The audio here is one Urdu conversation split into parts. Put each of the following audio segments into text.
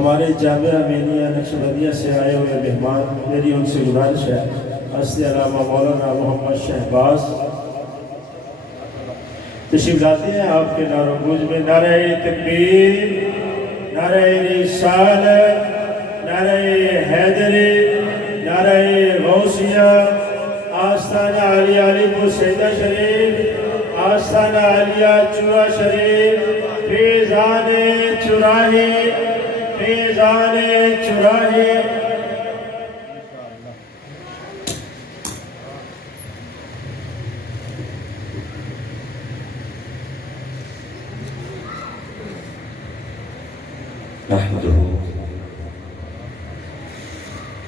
ہمارے جامعہ مینیا نقشبندیہ سے آئے ہوئے مہمان، میری ان سے گزارش ہے حضرت علامہ مولانا محمد شہباز تشریف لاتے ہیں آپ کے نعرہ گوج میں۔ نعرہ تکبیر، نعرہ رسالت، نعرہ حیدری، نعرہ غوثیہ، آستانہ علی علی پور سیدہ شریف، آستانہ علیہ چورا شریف، فیضان چراہی، فیضان چراہی۔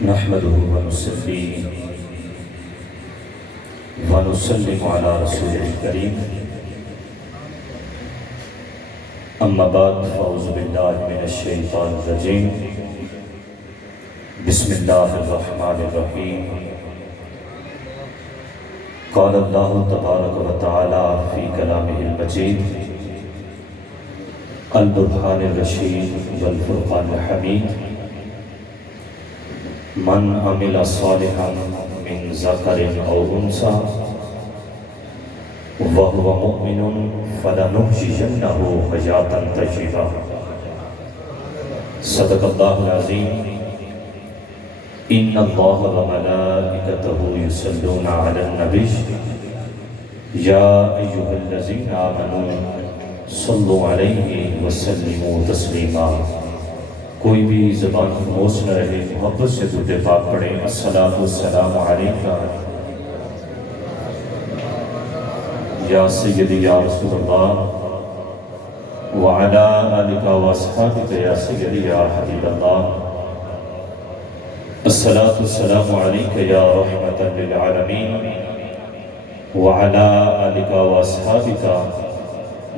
نحمده ونصلي ونسلم على رسوله الكريم اما بعد فاعوذ بالله من الشيطان الرجيم بسم الله الرحمن الرحيم قال الله تبارك وتعالى في كلامه المجيد البرهان الرشيد والفرقان الحميد من عمل صالحا من ذکر او انثى وهو مؤمن فلنحيينه حياة طيبة صدق الله العظيم ان الله وملائكته يصلون على النبي يا ايها الذين آمنوا صلوا عليه وسلموا تسليما۔ کوئی بھی زبان خاموش نہ رہے، محبت سے درود پاک پڑھیں۔ الصلاۃ والسلام علیکہ یا سیدی یا رسول اللہ وعلی آلک واصحابک یا سیدی یا حبیب اللہ۔ الصلاۃ والسلام علیکہ یا رحمۃ للعالمین وعلی آلک واصحابک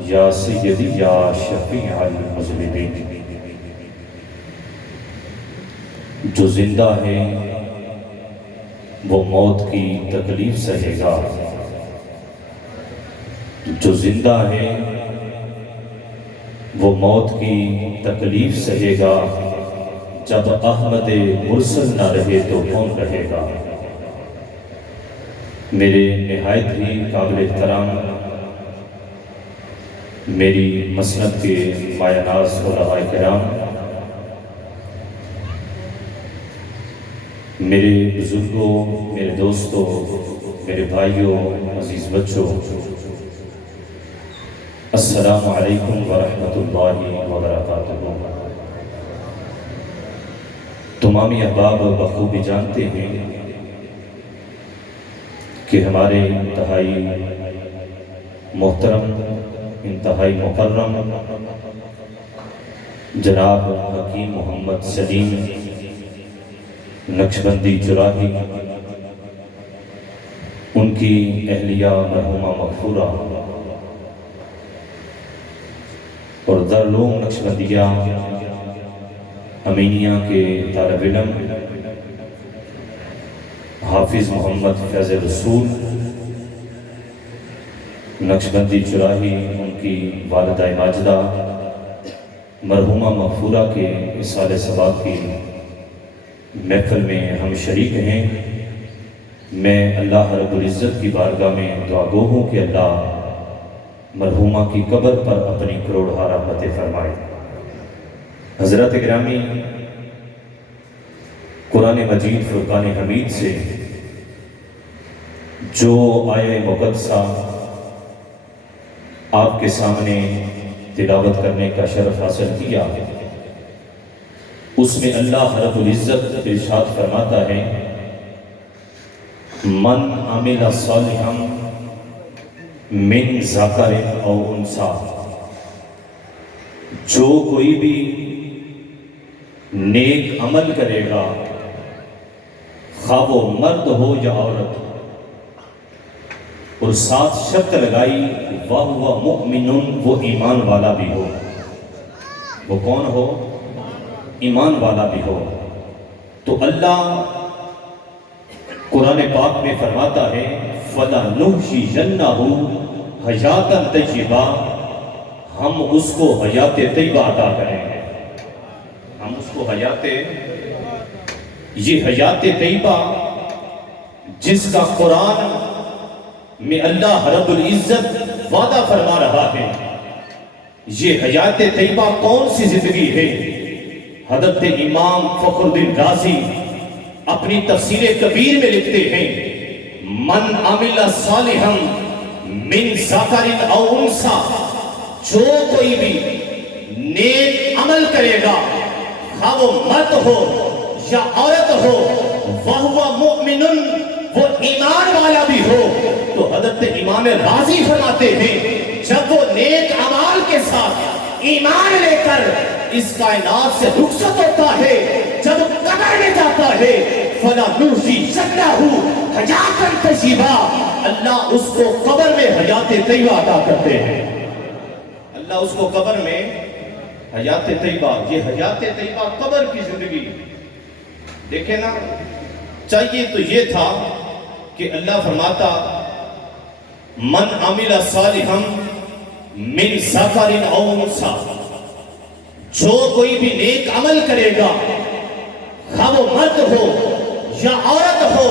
یا سیدی یا شفیع المذنبین۔ جو زندہ ہے وہ موت کی تکلیف سہے گا، جو زندہ ہے وہ موت کی تکلیف سہے گا۔ جب احمد مرسل نہ رہے تو کون رہے گا؟ میرے نہایت ہی قابل احترام میری مسند کے مایہ ناز علماء کرام، میرے بزرگوں، میرے دوستوں، میرے بھائیوں، عزیز بچوں، السلام علیکم ورحمۃ اللہ وبرکاتہ۔ تمامی احباب بخوبی جانتے ہیں کہ ہمارے انتہائی محترم، انتہائی مکرم جناب حکیم محمد سلیم نقشبندی چراہی، ان کی اہلیہ مرحومہ مغفورہ اور دارالعلوم نقشبندیہ امینیہ کے طالب علم حافظ محمد فیض رسول نقشبندی چراہی، ان کی والدہ ماجدہ مرحومہ مغفورہ کے اصالہ ثواب کی محفل میں ہم شریک ہیں۔ میں اللہ رب العزت کی بارگاہ میں دعا گو ہوں کہ اللہ مرحومہ کی قبر پر اپنی کروڑہا رحمت فرمائے۔ حضرات گرامی، قرآن مجید فرقان حمید سے جو آیہ مقدسہ آپ کے سامنے تلاوت کرنے کا شرف حاصل کیا، اس میں اللہ رب العزت ارشاد فرماتا ہے من عمل صالحا من ذکر او انثی، جو کوئی بھی نیک عمل کرے گا، خواہ وہ مرد ہو یا عورت، اور ساتھ شرط لگائی وَهُوَ مُؤْمِنٌ، وہ ایمان والا بھی ہو۔ وہ کون ہو؟ ایمان والا بھی ہو۔ تو اللہ قرآن پاک میں فرماتا ہے فَلَنُحْيِيَنَّهُ حَيَاةً طَيِّبَةً، ہم اس کو حیات طیبہ عطا کریں گے۔ ہم اس کو یہ حیات طیبہ جس کا قرآن میں اللہ رب العزت وعدہ فرما رہا ہے، یہ حیات طیبہ کون سی زندگی ہے؟ حضرت امام فخر الدین رازی اپنی تفسیر کبیر میں لکھتے ہیں، من عمل صالحا من ذکر او انثی، جو کوئی بھی نیک عمل کرے گا، خواہ وہ مرد ہو یا عورت ہو، وَهُوَ مُؤْمِنٌ، وہ ایمان والا بھی ہو، تو حضرت امام رازی فرماتے ہیں جب وہ نیک اعمال کے ساتھ ایمان لے کر اس کائنات سے رخصت ہوتا ہے، جب قبر میں جاتا ہے، فَلَنُحْيِيَنَّهُ حَيَاةً طَیِّبَةً، اللہ اس کو قبر میں حیات طیبہ عطا کرتے ہیں۔ اللہ اس کو قبر میں حیات طیبہ، یہ حیات طیبہ قبر کی زندگی، دیکھیں نا، چاہیے تو یہ تھا کہ اللہ فرماتا من عمل صالحا من ذکر او انثی، جو کوئی بھی نیک عمل کرے گا، خواہ وہ مرد ہو یا عورت ہو،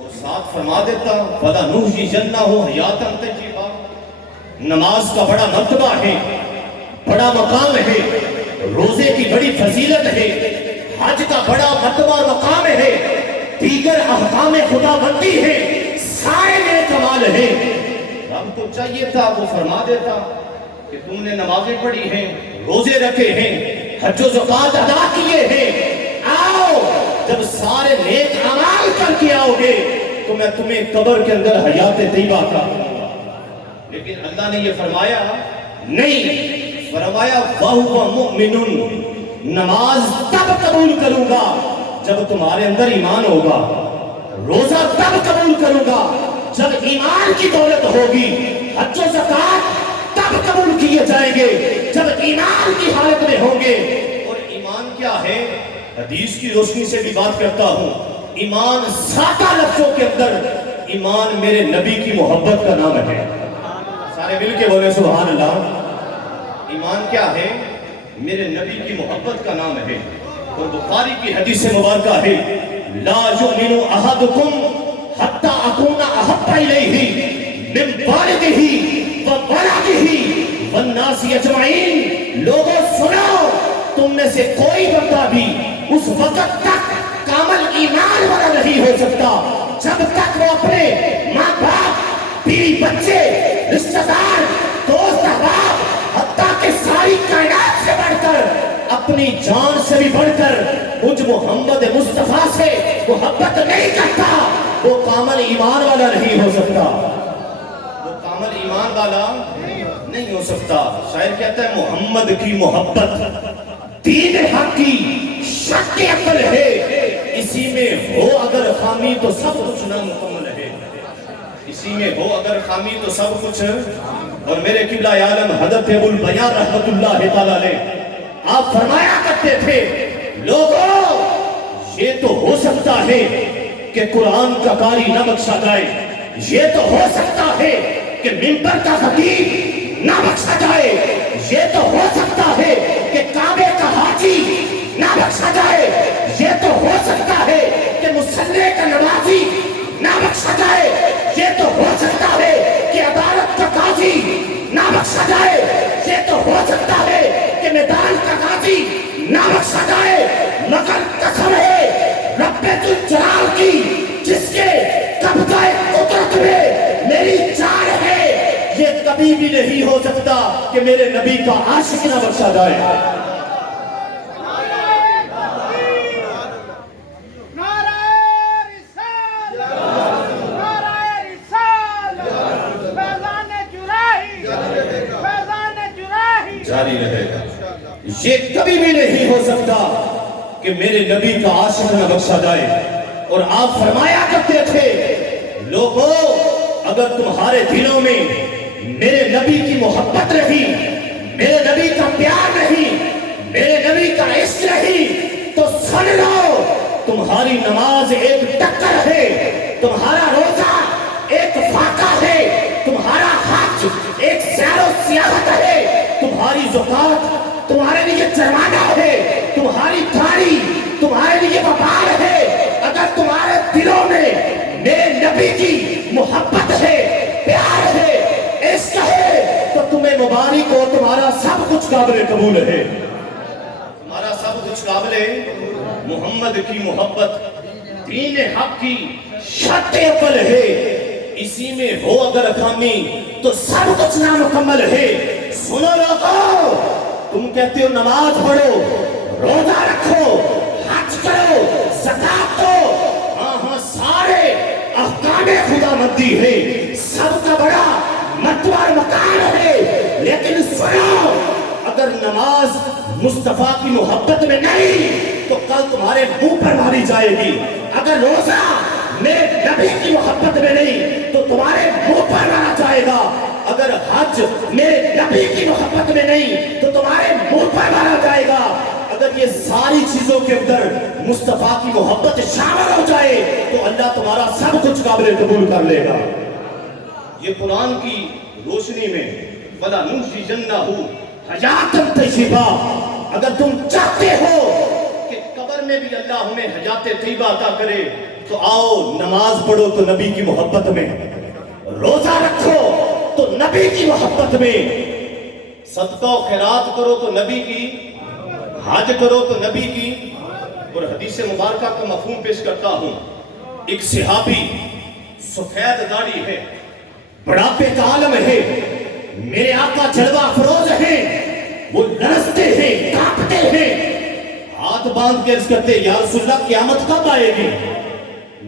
وہ ساتھ فرما دیتا فَلَنُحْيِيَنَّهُ حَيَاةً طَیِّبَةً۔ نماز کا بڑا مرتبہ ہے، بڑا مقام ہے، روزے کی بڑی فضیلت ہے، حج کا بڑا مرتبہ اور مقام ہے، دیگر احکام خدا بندی ہے، سارے نیک اعمال ہیں۔ رب کو چاہیے تھا وہ فرما دیتا کہ تم نے نمازیں پڑھی ہیں، روزے رکھے ہیں، حج و زکوٰۃ ادا کیے ہیں، آؤ جب سارے نیک اعمال کر کے آؤ گے تو میں تمہیں قبر کے اندر حیات طیبہ عطا کروں گا۔ لیکن اللہ نے یہ فرمایا نہیں، فرمایا وَهُوَ مُؤْمِنٌ، نماز تب قبول کروں گا جب تمہارے اندر ایمان ہوگا، روزہ تب قبول کروں گا جب ایمان کی دولت ہوگی، حج و زکوٰۃ تب قبول کیے جائیں گے جب ایمان کی حالت میں ہوں گے۔ اور ایمان کیا ہے؟ حدیث کی روشنی سے بھی بات کرتا ہوں، ایمان سادہ لفظوں کے اندر ایمان میرے نبی کی محبت کا نام ہے۔ سارے مل کے بولے سبحان اللہ۔ ایمان کیا ہے؟ میرے نبی کی محبت کا نام ہے۔ اور بخاری کی حدیث مبارکہ ہے لا یؤمن احدکم حتی اکون احب الیہ من والدہ وولدہ والناس اجمعین۔ لوگوں سنو، تم میں سے کوئی بندہ بھی اس وقت تک کامل ایمان والا نہیں ہو سکتا جب تک وہ اپنے ماں باپ، بیوی بچے، رشتہ دار، دوست احباب، حتیٰ کہ ساری کائنات سے بڑھ کر، اپنی جان سے بھی بڑھ کر مجھ محمد مصطفیٰ سے محبت نہیں کرتا، وہ کامل ایمان والا نہیں ہو سکتا، وہ کامل ایمان والا نہیں ہو سکتا۔ شاعر کہتا ہے محمد کی محبت دین حق کی شرط عقل ہے، اسی میں ہو اگر خامی تو سب کچھ نامکمل ہے، اسی میں ہو اگر خامی تو سب کچھ۔ اور میرے قبلہ عالم حضرت ابو البیاں رحمت اللہ تعالیٰ علیہ آپ فرمایا کرتے تھے لوگوں یہ تو ہو سکتا ہے کہ قرآن کا قاری نہ بخشا جائے، یہ تو ہو سکتا ہے کہ منبر کا خطیب نہ بخشا جائے، یہ تو ہو سکتا ہے کہ کعبے کا حاجی نہ بخشا جائے، یہ تو ہو سکتا ہے کہ مصلی کا نمازی نہ بخشا جائے، یہ تو ہو سکتا ہے کہ عدالت کا قاضی نہ بخشا جائے، یہ تو ہو سکتا ہے کہ میدان کا قاضی نہ بخشا جائے، مگر قسم ہے رب ذوالجلال کی جس کے قبضہ قدرت میں میری جان ہے، یہ کبھی بھی نہیں ہو سکتا کہ میرے نبی کا عاشق نہ بخشا جائے۔ جاری رہے گا، یہ کبھی بھی نہیں ہو سکتا کہ میرے نبی کا عاشق نہ بخشا جائے۔ اور آپ فرمایا کرتے تھے لوگوں اگر تمہارے دلوں میں میرے نبی کی محبت رہی، میرے نبی کا پیار رہی، میرے نبی کا عشق رہی، تو سن لو تمہاری نماز ایک ٹکر ہے، تمہارا روزہ ایک فاقہ ہے، تمہارا حج ایک سیر و سیاحت ہے، تمہاری زکوٰۃ تمہارے لیے جرمانہ ہے، قبول ہے. ہمارا سب کچھ قابل محمد کی محبت دین حق کی شرط اول ہے. اسی میں ہو اگر خامی تو سب کچھ نامکمل ہے. سنو لوگو، تم کہتے ہو نماز پڑھو، روزہ رکھو، حج کرو، زکات دو، ہاں سارے احکام خدا مندی ہے، سب کا بڑا مرتبہ اور مقام ہے. لیکن سنو، اگر نماز مصطفیٰ کی محبت میں نہیں تو کل تمہارے منہ پر ماری جائے گی. اگر روزہ میرے نبی کی محبت میں نہیں تو تمہارے منہ پر مارا جائے گا. اگر حج میرے نبی کی محبت میں نہیں تو تمہارے منہ پر مارا جائے گا. اگر یہ ساری چیزوں کے اندر مصطفیٰ کی محبت شامل ہو جائے تو اللہ تمہارا سب کچھ قابل قبول کر لے گا. یہ قرآن کی روشنی میں وَلَا نُحْيِيَنَّهُ حَيَاةً طَيِّبَةً، اگر تم چاہتے ہو کہ قبر میں بھی اللہ ہمیں حیات طیبہ عطا کرے تو آؤ نماز پڑھو تو نبی کی محبت میں، روزہ رکھو تو نبی کی محبت میں، صدقہ و خیرات کرو تو نبی کی، حج کرو تو نبی کی. اور حدیث مبارکہ کا مفہوم پیش کرتا ہوں. ایک صحابی سفید داڑھی ہے، بڑھاپے کا عالم ہے، میرے آقا جلوہ افروز ہیں، وہ لرزتے ہیں، کانپتے ہیں، ہاتھ باندھ کے عرض کرتے یا رسول اللہ قیامت کب آئے گی؟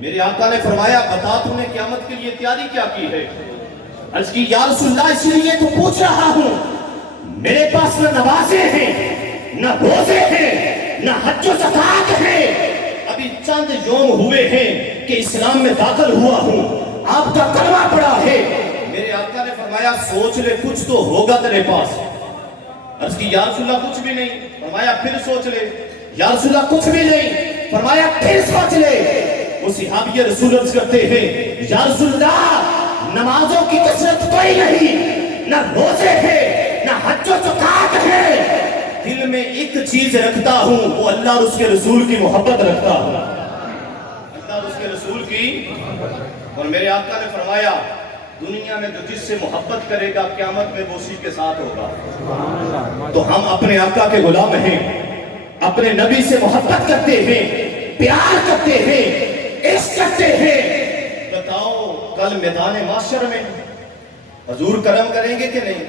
میرے آقا نے فرمایا بتا تم نے قیامت کے لیے تیاری کیا کی ہے؟ عرض کی یا رسول اللہ اسی لیے تو پوچھ رہا ہوں، میرے پاس نہ نمازیں ہیں، نہ روزے ہیں، نہ حج و زکات ہے، ابھی چند یوم ہوئے ہیں کہ اسلام میں داخل ہوا ہوں، آپ کا کلمہ پڑا ہے. میرے آقا نے فرمایا سوچ لے کچھ تو ہوگا تیرے پاس. عرض کی یا رسول اللہ کچھ بھی نہیں. فرمایا پھر سوچ لے. یا رسول اللہ کچھ بھی نہیں. فرمایا پھر سوچ لے. وہ صحابی رسول عرض کرتے ہیں یا رسول اللہ نمازوں کی کثرت کوئی نہیں، نہ روزے ہیں، نہ حج و زکات ہے، دل میں ایک چیز رکھتا ہوں وہ اللہ اور اس کے رسول کی محبت رکھتا ہوں، اللہ اور اس کے رسول کی. اور میرے آقا نے فرمایا دنیا میں جو جس سے محبت کرے گا قیامت میں وہ اسی کے ساتھ ہوگا. تو ہم اپنے آقا کے غلام ہیں، اپنے نبی سے محبت کرتے ہیں، پیار کرتے ہیں، عشق کرتے ہیں. بتاؤ کل میدان معاشر میں حضور کرم کریں گے کہ نہیں؟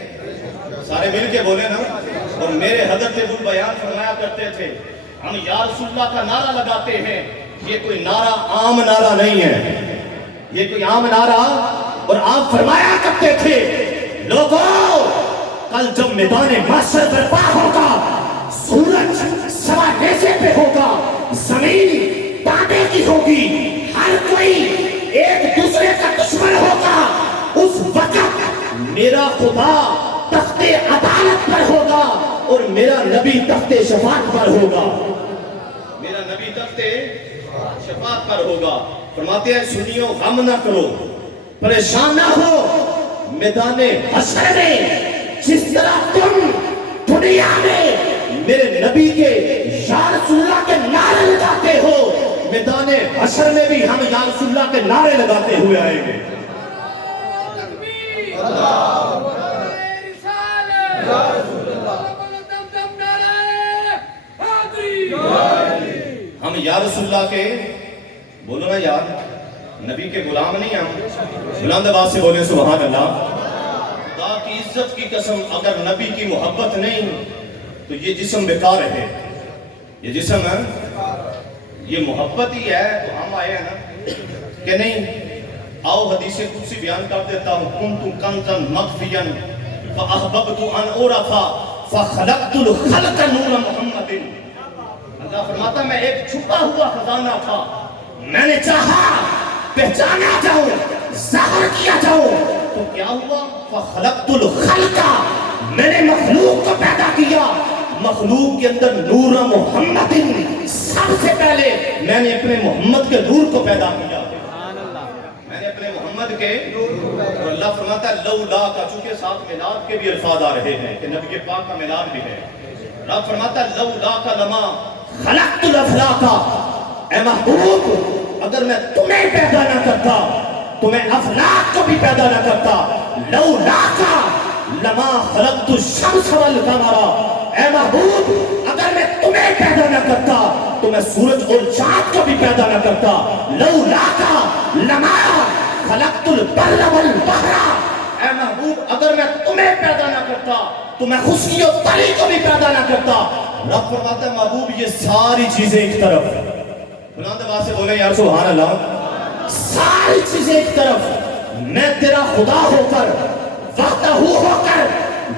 سارے مل کے بولے نا. اور میرے حضرت ابو بیان فرمایا کرتے تھے ہم یا رسول اللہ کا نعرہ لگاتے ہیں، یہ کوئی نعرہ عام نعرہ نہیں ہے، یہ کوئی عام نعرہ. اور آپ فرمایا کرتے تھے لوگوں کل جب میدان محشر برپا ہوگا، سورج سوا نیزے پہ ہوگا، زمین تانبے کی ہوگی، ہر کوئی ایک دوسرے کا دشمن ہوگا، اس وقت میرا خدا تخت عدالت پر ہوگا اور میرا نبی تخت شفاعت پر ہوگا، میرا نبی تخت شفاعت پر ہوگا. فرماتے ہیں سنیو غم نہ کرو، پریشان نہ ہو، میدان حشر میں جس طرح تم دنیا میں میرے نبی کے یا رسول اللہ کے نعرے لگاتے ہو، میدان حشر میں بھی ہم یا رسول اللہ کے نعرے لگاتے ہوئے آئیں گے. ہم یا رسول اللہ کے بولو نا یار نبی کے غلام نہیں ہم. بلند آواز سے بولے سبحان اللہ. خدا کی عزت کی قسم اگر نبی کی محبت نہیں تو یہ جسم بیکار ہے. یہ جسم ہے یہ محبت ہی ہے تو ہم آئے ہیں نا کہ نہیں. آؤ حدیث قدسی بیان کر دیتا ہوں. کنت کنزا مخفیا فاحببت ان اعرف فخلقت الخلق نور محمد. اللہ فرماتا میں ایک چھپا ہوا خزانہ تھا، میں نے چاہا پہچانا جاؤں، ظاہر کیا جاؤں، تو کیا ہوا؟ فخلقت الخلق، میں نے مخلوق کو پیدا کیا. مخلوق کے اندر نور محمد، سب سے پہلے میں نے اپنے محمد کے نور کو پیدا کیا، میں نے اپنے محمد کے. اور اللہ فرماتا ہے لولا کا، چونکہ ساتھ میلاد کے بھی الفاظ آ رہے ہیں کہ نبی پاک کا میلاد بھی ہے. اللہ فرماتا ہے لولا کا لما خلقت الافلاک. اے محبوب اگر میں تمہیں پیدا نہ کرتا تو میں افلاک کو بھی پیدا نہ کرتا. لولا کا لما خلقت الشمس والقمر. اے محبوب اگر میں تمہیں پیدا نہ کرتا تو میں سورج اور چاند کو بھی پیدا نہ کرتا، لولاکا لما خلقت البر والبحر، اے محبوب اگر میں تمہیں پیدا نہ کرتا تو میں خشکی اور تری کو بھی پیدا نہ کرتا۔ رب فرماتا ہے محبوب یہ ساری چیزیں ایک طرف، بلند آواز سے بولیں یار سبحان اللہ، ساری چیزیں ایک طرف، میں تیرا خدا ہو کر، وحدہ ہو کر،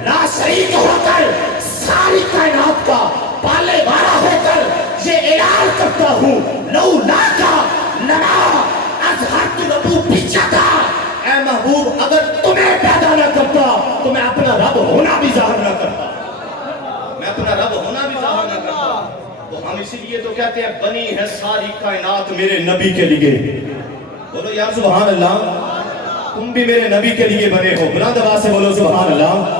لا شریک ہو کر، ساری کائنات کا پالے والا ہو کر یہ اعلان کرتا ہوں، لولاکا لما اظہرت ربوبیتکا، اے محبوب اگر تمہیں پیدا نہ کرتا تو میں اپنا رب ہونا بھی ظاہر نہ کرتا، میں اپنا رب ہونا بھی ظاہر نہ کرتا۔ تو ہم اسی لیے تو کہتے ہیں بنی ہے ساری کائنات میرے نبی کے لیے، بولو یار سبحان اللہ، تم بھی میرے نبی کے لیے بنے ہو، بلند آواز سے بولو سبحان اللہ،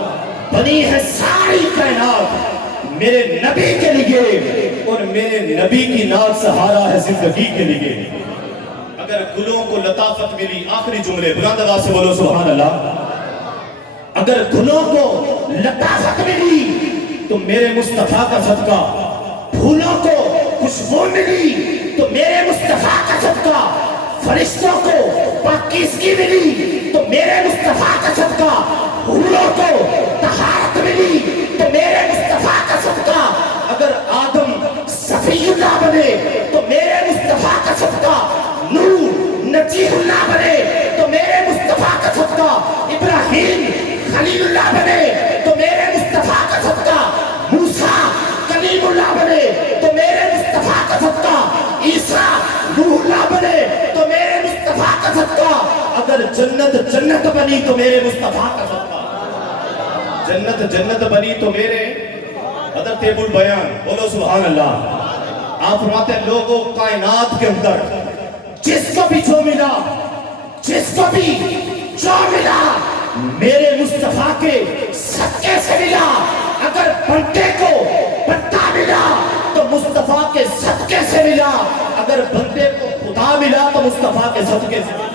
بنی ہے ساری کائنات میرے نبی کے لیے اور میرے نبی کی ناز سہارا ہے زندگی کے لیے۔ اگر گلوں کو لطافت ملی، آخری جملے بلند آواز سے بولو سبحان اللہ، اگر گلوں کو لطافت ملی تو میرے مصطفیٰ کا صدقہ، پھولوں کو خوشبو ملی تو میرے مصطفیٰ کا صدقہ، فرشتوں کو پاکیزگی ملی تو میرے مصطفیٰ کا صدقہ، حوروں کو طہارت ملی تو میرے مصطفیٰ کا صدقہ، اگر آدم صفی اللہ بنے تو میرے مصطفیٰ کا صدقہ، نوح نجی اللہ بنے تو میرے مصطفیٰ کا صدقہ، ابراہیم خلیل اللہ بنے تو میرے مصطفیٰ کا صدقہ، موسیٰ کلیم اللہ بنے تو میرے مصطفیٰ کا صدقہ، عیسیٰ روح اللہ بنے تو میرے مصطفیٰ کا صدقہ، اگر جنت جنت بنی تو میرے مصطفیٰ کا صدقہ، جنت جنت بنی تو میرے حضرت ابو البیان، بولو سبحان اللہ۔ آپ فرماتے ہیں لوگوں کائنات کے اندر جس کو بھی جو ملا، جس کو بھی جو ملا میرے مصطفیٰ کے صدقے سے ملا، اگر بندے کو بندہ ملا تو مصطفیٰ کے صدقے سے ملا، اگر بندے کو خدا ملا تو مصطفیٰ کے صدقے سے ملا۔